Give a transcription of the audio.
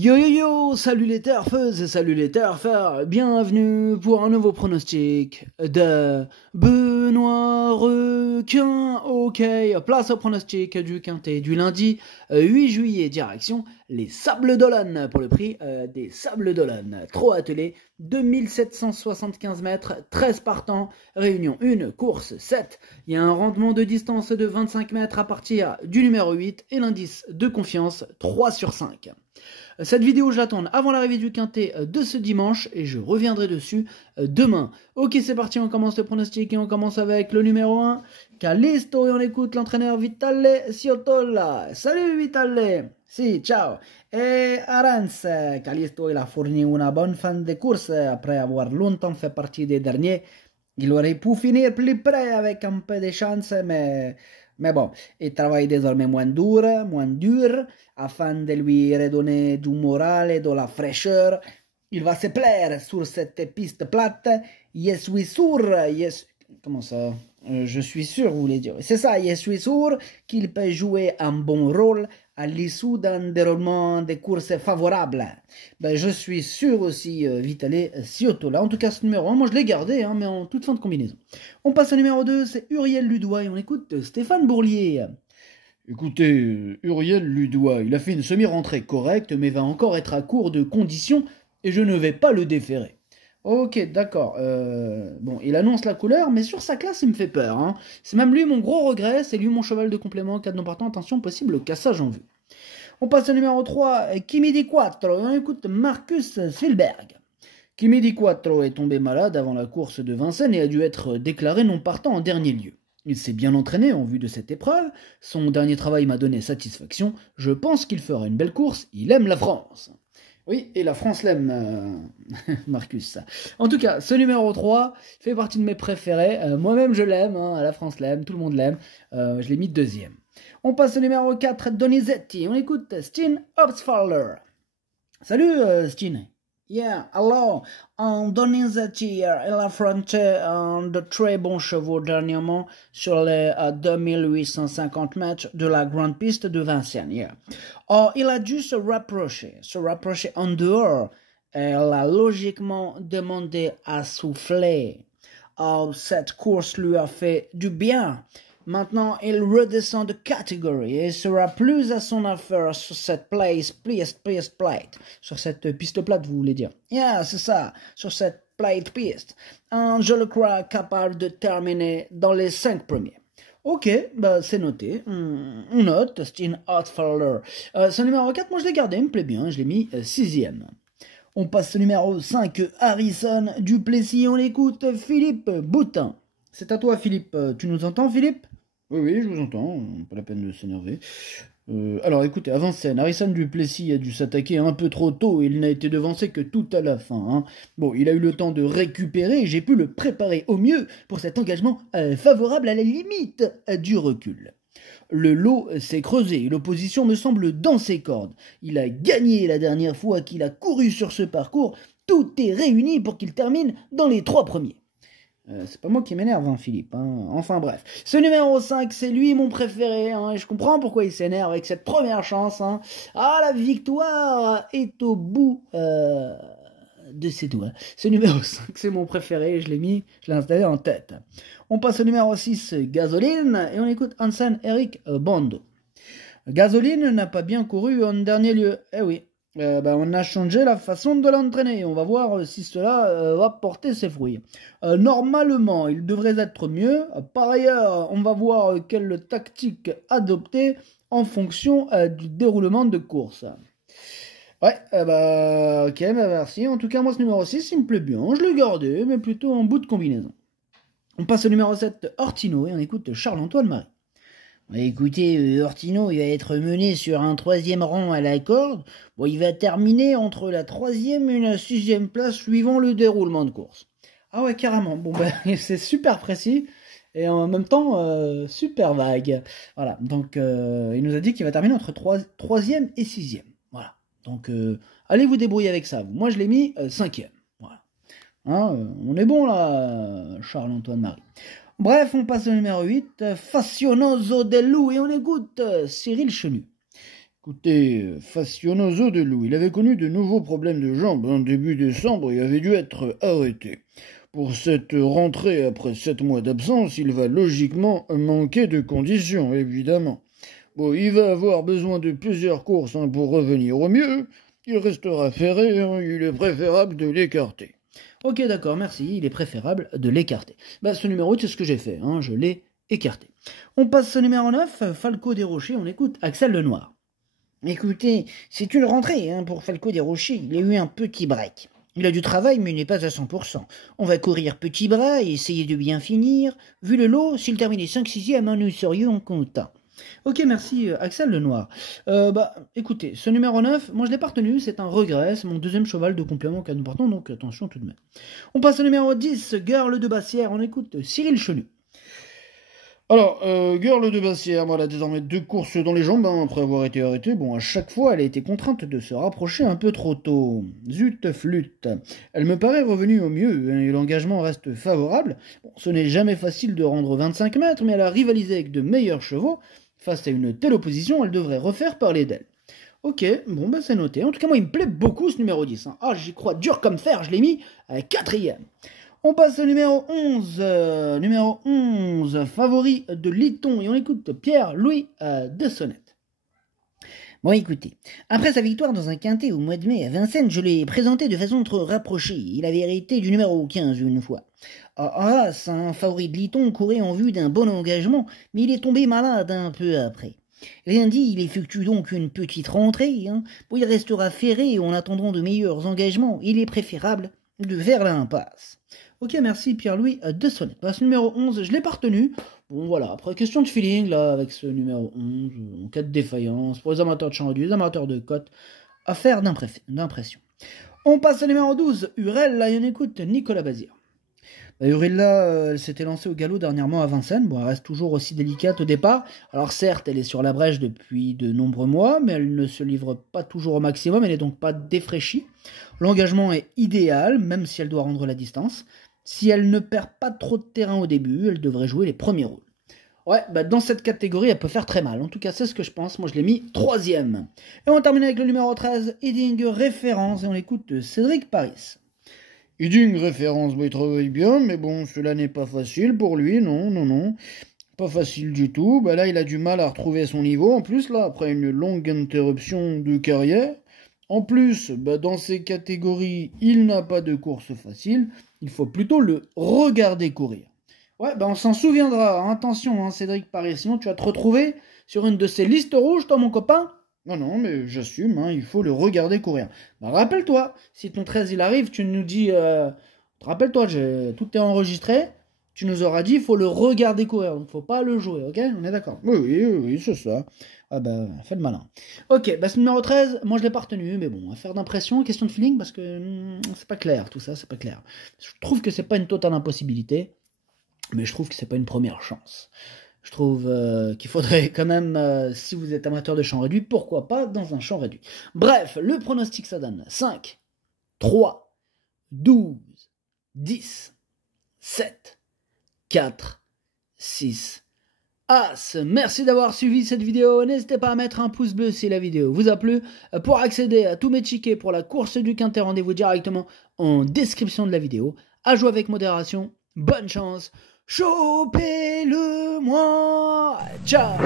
Yo yo yo, salut les turfeuses et salut les turfeurs, bienvenue pour un nouveau pronostic de Benoît Requin. Ok, place au pronostic du quintet du lundi 8 juillet, direction les Sables d'Olonne pour le prix des Sables d'Olonne. Trop attelé, 2775 mètres, 13 partants, réunion 1, course 7. Il y a un rendement de distance de 25 mètres à partir du numéro 8 et l'indice de confiance 3 sur 5. Cette vidéo, je l'attends avant l'arrivée du quintet de ce dimanche et je reviendrai dessus demain. Ok, c'est parti, on commence le pronostic et on commence avec le numéro 1. Callisto et on écoute l'entraîneur Vitale Ciotola. Salut Vitale. Si, ciao. Et Arens, Callisto, il a fourni une bonne fin de course après avoir longtemps fait partie des derniers. Il aurait pu finir plus près avec un peu de chance, mais bon, il travaille désormais moins dur, afin de lui redonner du moral et de la fraîcheur. Il va se plaire sur cette piste plate. Je suis sûr, comment ça? Je suis sûr, vous voulez dire. C'est ça, je suis sûr qu'il peut jouer un bon rôle à l'issue d'un déroulement de courses favorable. Ben, je suis sûr aussi, Vitale Ciotola. En tout cas, ce numéro 1, moi je l'ai gardé, mais en toute fin de combinaison. On passe au numéro 2, c'est Uriel Ludois et on écoute Stéphane Bourlier. Écoutez, Uriel Ludois, il a fait une semi-rentrée correcte, mais va encore être à court de conditions et je ne vais pas le déférer. Ok, d'accord. Bon, il annonce la couleur, mais sur sa classe, il me fait peur. C'est même lui mon gros regret, c'est lui mon cheval de complément, cas de non partant, attention, possible cassage en vue. On passe au numéro 3, Kimi di Quattro, et on écoute Marcus Silberg. Kimi di Quattro est tombé malade avant la course de Vincennes et a dû être déclaré non partant en dernier lieu. Il s'est bien entraîné en vue de cette épreuve, son dernier travail m'a donné satisfaction, je pense qu'il fera une belle course, il aime la France. Oui, et la France l'aime, Marcus. En tout cas, ce numéro 3 fait partie de mes préférés. Moi-même, je l'aime, la France l'aime, tout le monde l'aime. Je l'ai mis deuxième. On passe au numéro 4, Donizetti. On écoute Steen Obstfaller. Salut, Steen. Yeah, alors, Donizetti, il a affronté de très bons chevaux dernièrement sur les 2850 mètres de la grande piste de Vincennes. Yeah. Or, il a dû se rapprocher en dehors. Elle a logiquement demandé à souffler. Or, cette course lui a fait du bien. Maintenant, il redescend de catégorie et sera plus à son affaire sur cette plate. Sur cette piste plate, vous voulez dire? Yeah, c'est ça, sur cette plate piste. Je le crois capable de terminer dans les 5 premiers. Ok, bah c'est noté. On note, Steen Obstfaller. Ce numéro 4, moi je l'ai gardé, il me plaît bien, je l'ai mis 6e. On passe au numéro 5, Harrison Duplessis, on écoute Philippe Boutin. C'est à toi, Philippe. Tu nous entends, Philippe? Oui, je vous entends, pas la peine de s'énerver. Alors écoutez, avant scène, Harrison Duplessis a dû s'attaquer un peu trop tôt et il n'a été devancé que tout à la fin. Bon, il a eu le temps de récupérer et j'ai pu le préparer au mieux pour cet engagement favorable à la limite du recul. Le lot s'est creusé et l'opposition me semble dans ses cordes. Il a gagné la dernière fois qu'il a couru sur ce parcours. Tout est réuni pour qu'il termine dans les 3 premiers. C'est pas moi qui m'énerve, Philippe. Enfin bref. Ce numéro 5, c'est lui mon préféré. Et je comprends pourquoi il s'énerve avec cette première chance. Ah, la victoire est au bout de ses doigts. Ce numéro 5, c'est mon préféré. Je l'ai installé en tête. On passe au numéro 6, Gasoline. Et on écoute Hansen Eric Bondo. Gasoline n'a pas bien couru en dernier lieu. Eh oui. On a changé la façon de l'entraîner. On va voir si cela va porter ses fruits. Normalement, il devrait être mieux. Par ailleurs, on va voir quelle tactique adopter en fonction du déroulement de course. Ouais, ok, merci. En tout cas, moi, ce numéro 6, il me plaît bien. Je l'ai gardé, mais plutôt en bout de combinaison. On passe au numéro 7, Ortino, et on écoute Charles-Antoine Marie. Écoutez, Ortino, il va être mené sur un 3e rang à la corde. Bon, il va terminer entre la 3e et la 6e place suivant le déroulement de course. Ah ouais, carrément. Bon, c'est super précis et en même temps super vague. Voilà, donc il nous a dit qu'il va terminer entre 3e et 6e. Voilà, donc allez vous débrouiller avec ça. Moi, je l'ai mis 5e. Voilà. On est bon là, Charles-Antoine Marie. Bref, on passe au numéro 8, Fascionoso del Loup, et on écoute Cyril Chenu. Écoutez, Fascionoso de Loup, il avait connu de nouveaux problèmes de jambes. En début décembre, il avait dû être arrêté. Pour cette rentrée après 7 mois d'absence, il va logiquement manquer de conditions, évidemment. Bon, il va avoir besoin de plusieurs courses pour revenir au mieux. Il restera ferré, il est préférable de l'écarter. Ok, d'accord, merci, il est préférable de l'écarter. Ce numéro 8, c'est ce que j'ai fait, je l'ai écarté. On passe au numéro 9, Falco des Rochers, on écoute Axel Lenoir. Écoutez, c'est une rentrée pour Falco des Rochers, il a eu un petit break. Il a du travail, mais il n'est pas à 100%. On va courir petit bras et essayer de bien finir. Vu le lot, s'il terminait 5-6e, nous serions contents. Ok, merci Axel Lenoir. Écoutez, ce numéro 9, moi je l'ai pas retenu, c'est un regret, c'est mon deuxième cheval de complément que nous portons, donc attention tout de même. On passe au numéro 10, Girl de Bassière, on écoute Cyril Chenu. Alors, Girl de Bassière, elle a désormais 2 courses dans les jambes, après avoir été arrêtée. Bon, à chaque fois, elle a été contrainte de se rapprocher un peu trop tôt. Zut flûte. Elle me paraît revenue au mieux, et l'engagement reste favorable. Bon, ce n'est jamais facile de rendre 25 mètres, mais elle a rivalisé avec de meilleurs chevaux. Face à une telle opposition, elle devrait refaire parler d'elle. Ok, bon, c'est noté. En tout cas, moi, il me plaît beaucoup ce numéro 10. Ah, j'y crois dur comme fer, je l'ai mis à 4e. On passe au numéro 11. Numéro 11, favori de Liton. Et on écoute Pierre-Louis de Sonnette. Bon, écoutez, après sa victoire dans un quintet au mois de mai à Vincennes, je l'ai présenté de façon trop rapprochée. Il avait hérité du numéro 15 une fois. C'est un favori de Liton courait en vue d'un bon engagement, mais il est tombé malade un peu après. Lundi, il effectue donc une petite rentrée. Il restera ferré en attendant de meilleurs engagements. Il est préférable de faire l'impasse. Ok, merci Pierre-Louis de Sonnette. Ce numéro 11, je l'ai pas retenu. Bon, voilà, après, question de feeling, là, avec ce numéro 11, en cas de défaillance, pour les amateurs de champ réduit, les amateurs de cote, affaire d'impression. On passe au numéro 12, Urel, là, on écoute Nicolas Bazir. Urella, elle s'était lancée au galop dernièrement à Vincennes. Bon, elle reste toujours aussi délicate au départ. Alors certes, elle est sur la brèche depuis de nombreux mois, mais elle ne se livre pas toujours au maximum, elle n'est donc pas défraîchie. L'engagement est idéal, même si elle doit rendre la distance. Si elle ne perd pas trop de terrain au début, elle devrait jouer les premiers rôles. Ouais, dans cette catégorie, elle peut faire très mal. En tout cas, c'est ce que je pense. Moi, je l'ai mis 3e. Et on termine avec le numéro 13, Heading Référence, et on écoute Cédric Paris. Heading Référence, il travaille bien, mais bon, cela n'est pas facile pour lui, non. Pas facile du tout. Là, il a du mal à retrouver son niveau. En plus, là, après une longue interruption de carrière. En plus, dans ces catégories, il n'a pas de course facile. Il faut plutôt le regarder courir. Ouais, on s'en souviendra. Attention, Cédric Paris. Sinon, tu vas te retrouver sur une de ces listes rouges, toi, mon copain. Non, mais j'assume, il faut le regarder courir. Rappelle-toi, si ton 13 il arrive, tu nous dis... Rappelle-toi, tout est enregistré. Tu nous auras dit, il faut le regarder courir. Donc, faut pas le jouer, ok? On est d'accord? Oui, c'est ça. Fais le malin. Ok, ce numéro 13, moi je l'ai pas retenu, mais bon, affaire d'impression, question de feeling, parce que c'est pas clair, tout ça, c'est pas clair. Je trouve que c'est pas une totale impossibilité, mais je trouve que c'est pas une première chance. Je trouve qu'il faudrait quand même, si vous êtes amateur de champ réduit, pourquoi pas dans un champ réduit. Bref, le pronostic ça donne 5, 3, 12, 10, 7, 4, 6, As. Merci d'avoir suivi cette vidéo. N'hésitez pas à mettre un pouce bleu si la vidéo vous a plu. Pour accéder à tous mes tickets pour la course du Quintet, rendez-vous directement en description de la vidéo. À jouer avec modération. Bonne chance. Chopez-le-moi. Ciao.